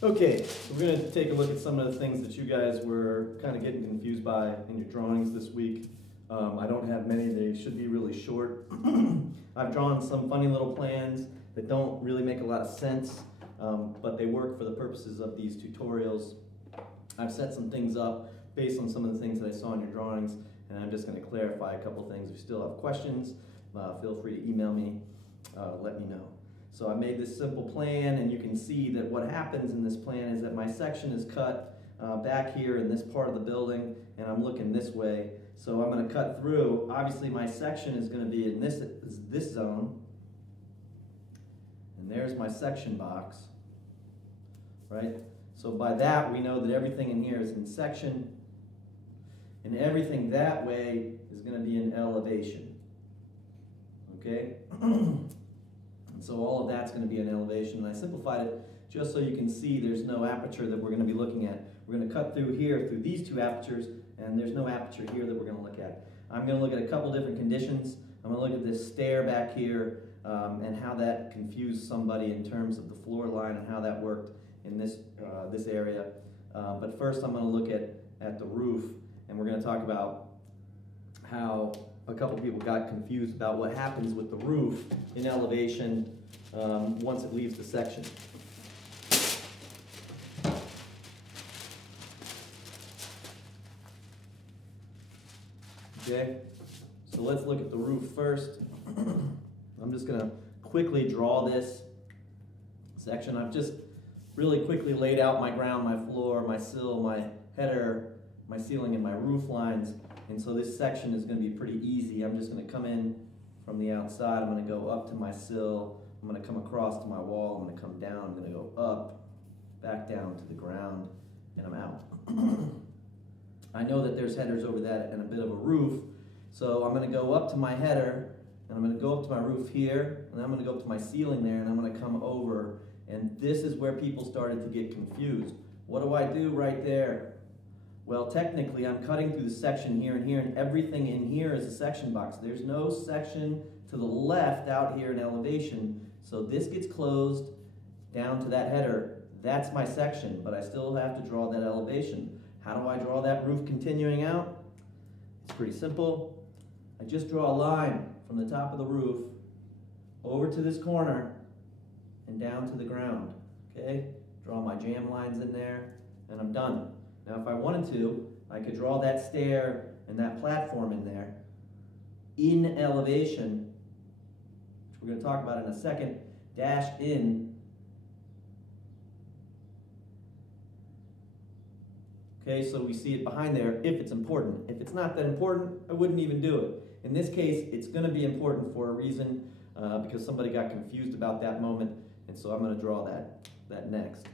Okay, so we're going to take a look at some of the things that you guys were kind of getting confused by in your drawings this week. I don't have many, they should be really short. I've drawn some funny little plans that don't really make a lot of sense, but they work for the purposes of these tutorials. I've set some things up based on some of the things that I saw in your drawings, and I'm just going to clarify a couple things. If you still have questions, feel free to email me, let me know. So I made this simple plan, and you can see that what happens in this plan is that my section is cut back here in this part of the building, and I'm looking this way. So I'm going to cut through. Obviously my section is going to be in this zone, and there's my section box, right? So by that we know that everything in here is in section, and everything that way is going to be in elevation, okay? So all of that's going to be an elevation, and I simplified it just so you can see there's no aperture that we're going to be looking at. We're going to cut through here through these two apertures, and there's no aperture here that we're going to look at. I'm going to look at a couple different conditions. I'm going to look at this stair back here and how that confused somebody in terms of the floor line and how that worked in this area. But first I'm going to look at the roof, and we're going to talk about how a couple people got confused about what happens with the roof in elevation once it leaves the section. Okay, so let's look at the roof first. I'm just going to quickly draw this section. I've just really quickly laid out my ground, my floor, my sill, my header, my ceiling, and my roof lines. And so this section is going to be pretty easy. I'm just going to come in from the outside. I'm going to go up to my sill. I'm going to come across to my wall. I'm going to come down. I'm going to go up, back down to the ground, and I'm out. I know that there's headers over that and a bit of a roof. So I'm going to go up to my header, and I'm going to go up to my roof here, and I'm going to go up to my ceiling there, and I'm going to come over. And this is where people started to get confused. What do I do right there? Well, technically, I'm cutting through the section here, and everything in here is a section box. There's no section to the left out here in elevation, so this gets closed down to that header. That's my section, but I still have to draw that elevation. How do I draw that roof continuing out? It's pretty simple. I just draw a line from the top of the roof over to this corner and down to the ground, okay? Draw my jam lines in there, and I'm done. Now, if I wanted to, I could draw that stair and that platform in there in elevation, which we're going to talk about in a second, dash in. Okay, so we see it behind there if it's important. If it's not that important, I wouldn't even do it. In this case, it's going to be important for a reason because somebody got confused about that moment, and so I'm going to draw that next.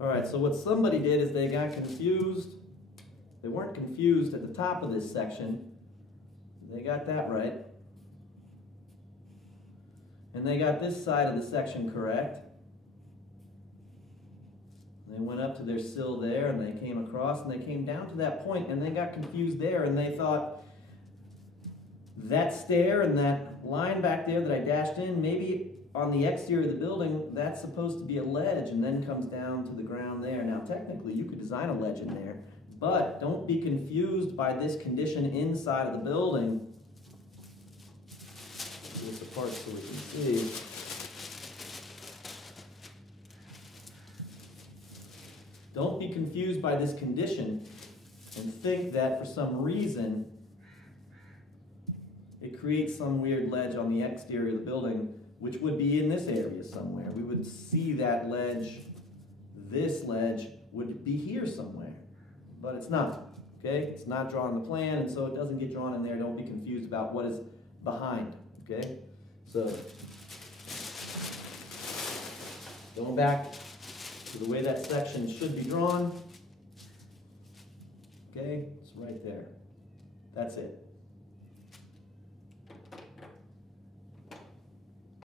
All right, so what somebody did is they got confused. They weren't confused at the top of this section. They got that right. And they got this side of the section correct. They went up to their sill there, and they came across, and they came down to that point, and they got confused there, and they thought that stair and that line back there that I dashed in, maybe on the exterior of the building, that's supposed to be a ledge and then comes down to the ground there. Now, technically, you could design a ledge in there, but don't be confused by this condition inside of the building. Get this apart so we can see. Don't be confused by this condition and think that for some reason it creates some weird ledge on the exterior of the building, which would be in this area somewhere. We would see that ledge, this ledge would be here somewhere, but it's not, okay? It's not drawn on the plan, and so it doesn't get drawn in there. Don't be confused about what is behind, okay? So, going back to the way that section should be drawn, okay? It's right there. That's it.